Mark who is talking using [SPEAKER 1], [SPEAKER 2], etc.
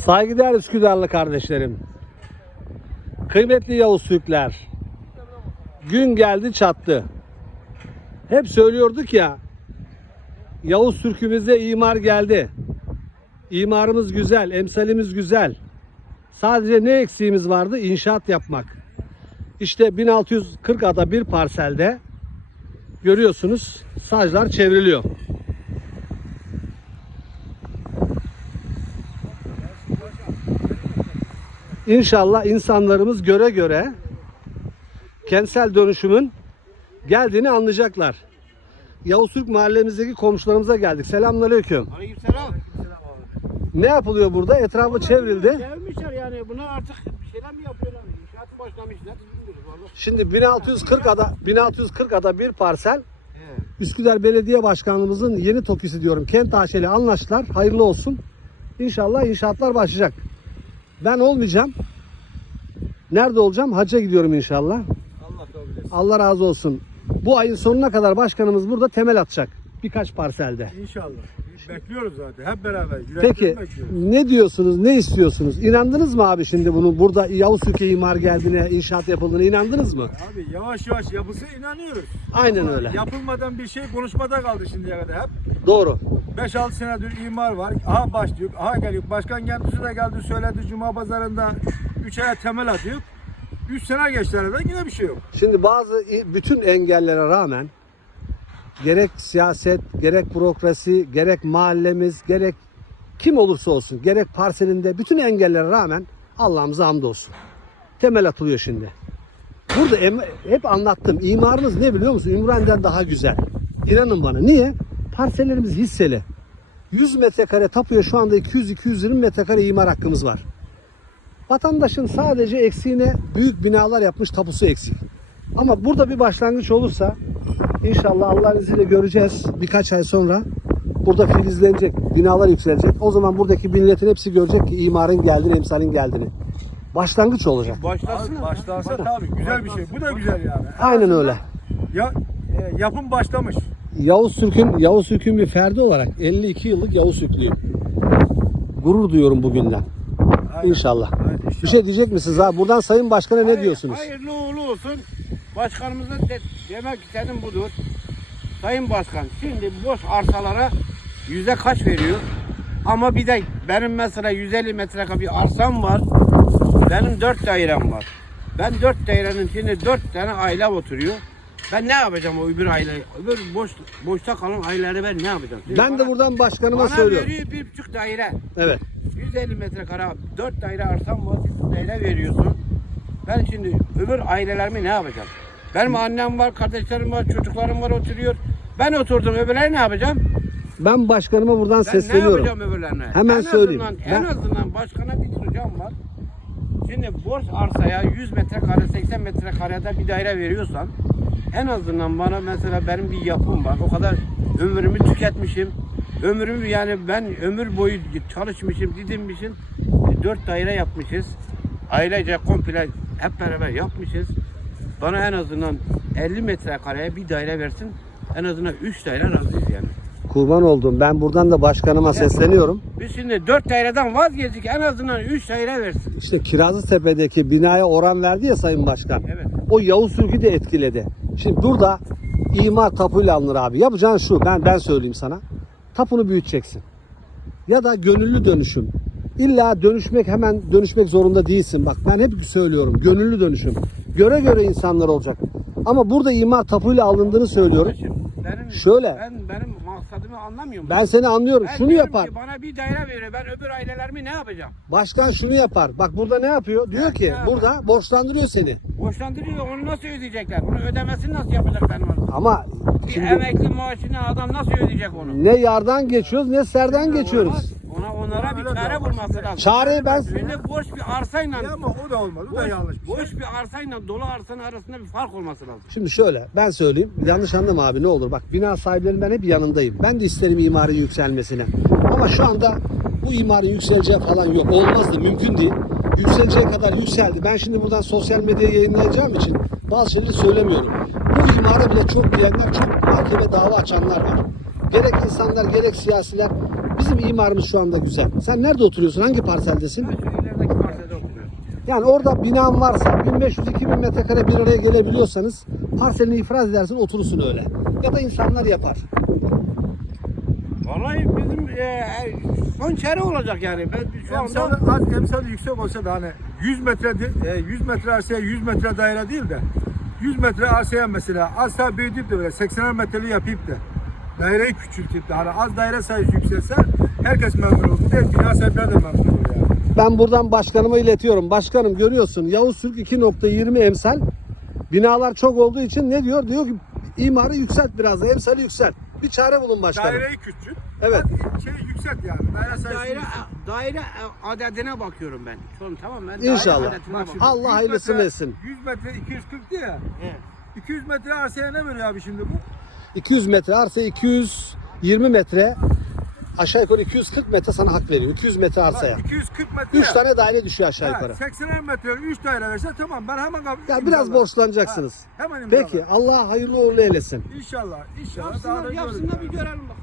[SPEAKER 1] Saygıdeğer Üsküdarlı kardeşlerim. Kıymetli Yavuz Türkler. Gün geldi çattı. Hep söylüyorduk ya. Yavuz Türk'ümüze imar geldi. İmarımız güzel, emsalimiz güzel. Sadece ne eksiğimiz vardı? İnşaat yapmak. İşte 1640 ada bir parselde görüyorsunuz saclar çevriliyor. İnşallah insanlarımız göre göre kentsel dönüşümün geldiğini anlayacaklar. Yavuz Türk mahallemizdeki komşularımıza geldik. Selamünaleyküm.
[SPEAKER 2] Aleykümselam.
[SPEAKER 1] Ne yapılıyor burada? Etrafı çevrildi.
[SPEAKER 2] Sevmişler yani bunu artık bir şeyler mi yapıyorlar? İnşaat başlamışlar.
[SPEAKER 1] Şimdi 1640 ada 1640 ada bir parsel
[SPEAKER 2] Evet.
[SPEAKER 1] Üsküdar Belediye Başkanlığımızın yeni tokisi diyorum. Kent AŞ ile anlaştılar. Hayırlı olsun. İnşallah inşaatlar başlayacak. Ben olmayacağım. Nerede olacağım? Hacca gidiyorum inşallah.
[SPEAKER 2] Allah kabul etsin.
[SPEAKER 1] Allah razı olsun. Bu ayın sonuna kadar başkanımız burada temel atacak. Birkaç parselde.
[SPEAKER 2] İnşallah. Bekliyoruz zaten. Hep beraber.
[SPEAKER 1] Peki
[SPEAKER 2] bekliyoruz.
[SPEAKER 1] ne diyorsunuz? Ne istiyorsunuz? İnandınız mı abi şimdi bunun burada Yavuz Türkiye imar geldiğine, inşaat yapıldığına inandınız mı?
[SPEAKER 2] Abi yavaş yavaş yapısı inanıyoruz.
[SPEAKER 1] Aynen öyle.
[SPEAKER 2] Yapılmadan bir şey konuşmada kaldı şimdiye kadar hep.
[SPEAKER 1] Doğru.
[SPEAKER 2] 5-6 senedir imar var. Aha başlıyor. Aha geliyor. Başkan kendisi de geldi söyledi. Cuma pazarında 3 aya temel atıyor. 3 sene geçti aradan yine bir şey yok.
[SPEAKER 1] Şimdi bazı bütün engellere rağmen gerek siyaset, gerek bürokrasi, gerek mahallemiz, gerek kim olursa olsun, gerek parselinde bütün engellere rağmen Allah'ımıza hamdolsun. Temel atılıyor şimdi. Burada hep anlattım. İmarımız ne biliyor musun? Ümraniye'den daha güzel. İnanın bana. Niye? Parsellerimiz hisseli. 100 metrekare tapuya şu anda 200-220 metrekare imar hakkımız var. Vatandaşın sadece eksiğine büyük binalar yapmış tapusu eksik. Ama burada bir başlangıç olursa inşallah Allah'ın izniyle göreceğiz birkaç ay sonra. Burada filizlenecek, binalar yükselecek. O zaman buradaki milletin hepsi görecek ki imarın geldiğini, emsalin geldiğini. Başlangıç olacak.
[SPEAKER 2] Başlasın. Başlarsa tabii güzel bir şey. Bu da güzel yani.
[SPEAKER 1] Aynen öyle.
[SPEAKER 2] Ya e, yapım başlamış.
[SPEAKER 1] Yavuz Türk'ün Yavuz Türk'ün bir ferdi olarak 52 yıllık Yavuz Türklüyüm. Gurur duyuyorum bugünden. İnşallah. Bir şey diyecek misiniz abi? Buradan Sayın Başkan'a ne
[SPEAKER 3] Hayır,
[SPEAKER 1] diyorsunuz?
[SPEAKER 3] Hayırlı uğurlu olsun. Başkanımıza de, demek istediğim budur. Sayın Başkan şimdi boş arsalara yüzde kaç veriyor? Ama bir de benim mesela 150 metrekare bir arsam var. Benim 4 dairem var. Ben 4 dairenin şimdi 4 tane aile oturuyor. Ben ne yapacağım o öbür aile, öbür boş boşta kalan aileleri ben ne yapacağım? Şimdi
[SPEAKER 1] Ben de
[SPEAKER 3] bana-
[SPEAKER 1] buradan başkanıma
[SPEAKER 3] bana
[SPEAKER 1] söylüyorum.
[SPEAKER 3] veriyor bir buçuk daire.
[SPEAKER 1] Evet.
[SPEAKER 3] 150 metrekare 4 daire arsam var, bir daire veriyorsun. Ben şimdi öbür ailelerimi ne yapacağım? Benim annem var, kardeşlerim var, çocuklarım var oturuyor. Ben oturdum öbürleri ne yapacağım?
[SPEAKER 1] Ben başkanıma buradan
[SPEAKER 3] Ben ne
[SPEAKER 1] sesleniyorum.
[SPEAKER 3] yapacağım öbürlerine?
[SPEAKER 1] Hemen
[SPEAKER 3] en
[SPEAKER 1] söyleyeyim.
[SPEAKER 3] Azından, En
[SPEAKER 1] Ben-
[SPEAKER 3] azından başkana bir ricam var. Şimdi boş arsaya 100 metrekare, 80 metrekarede bir daire veriyorsan en azından bana mesela benim bir yapım var. O kadar ömrümü tüketmişim. Ömrümü yani ben ömür boyu çalışmışım, didinmişim. Dört daire yapmışız. Ailece komple hep beraber yapmışız. Bana en azından 50 metrekareye bir daire versin. En azından 3 daire razıyız yani.
[SPEAKER 1] Kurban oldum. Ben buradan da başkanıma sesleniyorum.
[SPEAKER 3] Biz şimdi 4 daireden vazgeçtik. En azından 3 daire versin.
[SPEAKER 1] İşte Kirazlıtepe'deki binaya oran verdi ya Sayın Başkan.
[SPEAKER 3] Evet.
[SPEAKER 1] O Yavuz Türk'ü de etkiledi. Şimdi burada imar tapuyla alınır abi. Yapacağın şu ben ben söyleyeyim sana. Tapunu büyüteceksin. Ya da gönüllü dönüşüm. İlla dönüşmek hemen dönüşmek zorunda değilsin. Bak ben hep söylüyorum. Gönüllü dönüşüm. Göre göre insanlar olacak. Ama burada imar tapuyla alındığını söylüyorum.
[SPEAKER 3] Benim,
[SPEAKER 1] Şöyle.
[SPEAKER 3] Ben benim anlamıyor musun?
[SPEAKER 1] Ben seni anlıyorum.
[SPEAKER 3] Ben
[SPEAKER 1] Şunu
[SPEAKER 3] diyorum
[SPEAKER 1] yapar.
[SPEAKER 3] Ki bana bir daire veriyor. Ben öbür ailelerimi ne yapacağım?
[SPEAKER 1] Başkan şunu yapar. Bak burada ne yapıyor? Diyor ki
[SPEAKER 3] yapar?
[SPEAKER 1] burada borçlandırıyor seni.
[SPEAKER 3] Boşlandırıyor. Onu nasıl ödeyecekler? Onu ödemesini nasıl yapacak benim onu?
[SPEAKER 1] Ama
[SPEAKER 3] Bir
[SPEAKER 1] şimdi
[SPEAKER 3] emekli maaşını adam nasıl ödeyecek onu?
[SPEAKER 1] ne yardan geçiyoruz ne serden geçiyoruz.
[SPEAKER 3] Olmaz. Ona onlara bir çare bulması lazım.
[SPEAKER 1] Çareyi ben
[SPEAKER 3] Şimdi boş bir arsayla
[SPEAKER 2] Ya ama o da olmaz. O da yanlış. bir şey.
[SPEAKER 3] boş bir arsayla dolu arsanın arasında bir fark olması lazım.
[SPEAKER 1] Şimdi şöyle ben söyleyeyim. Yanlış anlama abi ne olur. Bak bina sahiplerinin ben hep yanındayım. Ben de isterim imarın yükselmesine. Ama şu anda bu imarın yükseleceği falan yok. Olmaz da mümkün değil. Yükseleceği kadar yükseldi. Ben şimdi buradan sosyal medyaya yayınlayacağım için bazı şeyleri söylemiyorum. Bu imara bile çok diyenler, çok mahkeme dava açanlar var. Gerek insanlar gerek siyasiler. Biz bizim imarımız şu anda güzel. Sen nerede oturuyorsun? Hangi parseldesin?
[SPEAKER 3] Ben şu ilerideki parselde oturuyorum.
[SPEAKER 1] Yani orada binan varsa 1500-2000 metrekare bir araya gelebiliyorsanız parselini ifraz edersin oturursun öyle. Ya da insanlar yapar.
[SPEAKER 3] Vallahi bizim e, son çare olacak yani. Ben şu anda
[SPEAKER 2] az emsali yüksek olsa da hani 100 metre di- e, 100 metre arsaya 100 metre daire değil de 100 metre arsaya mesela daha büyütüp de böyle 80 metreli yapıp da daireyi küçültüp de hani az daire sayısı yükselse herkes memnun olur. Bir de bina sahipleri de memnun olur yani.
[SPEAKER 1] Ben buradan başkanıma iletiyorum. Başkanım görüyorsun Yavuz Türk 2.20 emsal. Binalar çok olduğu için ne diyor? Diyor ki imarı yükselt biraz da emsali yükselt. Bir çare bulun başkanım.
[SPEAKER 2] Daireyi küçült.
[SPEAKER 1] Evet.
[SPEAKER 2] Şey yükselt yani. Daire sayısı
[SPEAKER 3] daire
[SPEAKER 2] yükselt.
[SPEAKER 3] daire adedine bakıyorum ben. An tamam ben
[SPEAKER 1] İnşallah. Allah
[SPEAKER 2] 100
[SPEAKER 1] hayırlısını etsin.
[SPEAKER 2] 100 metre 240 diye.
[SPEAKER 3] Evet.
[SPEAKER 2] 200 metre arsaya ne veriyor abi şimdi bu?
[SPEAKER 1] 200 metre arsa 220 metre aşağı yukarı 240 metre sana hak veriyor. 200 metre arsaya.
[SPEAKER 2] 240 metre.
[SPEAKER 1] 3
[SPEAKER 2] ya.
[SPEAKER 1] tane daire düşüyor aşağı
[SPEAKER 2] Ha,
[SPEAKER 1] yukarı.
[SPEAKER 2] 80 metre 3 daire verse tamam ben hemen
[SPEAKER 1] Ya biraz
[SPEAKER 2] imzalarım.
[SPEAKER 1] borçlanacaksınız.
[SPEAKER 2] Ha, hemen imzalarım.
[SPEAKER 1] Peki Allah hayırlı uğurlu eylesin.
[SPEAKER 2] İnşallah. İnşallah. daha
[SPEAKER 3] Yapsınlar,
[SPEAKER 2] da
[SPEAKER 3] yapsınlar
[SPEAKER 2] görürüz
[SPEAKER 3] bir görelim bakalım.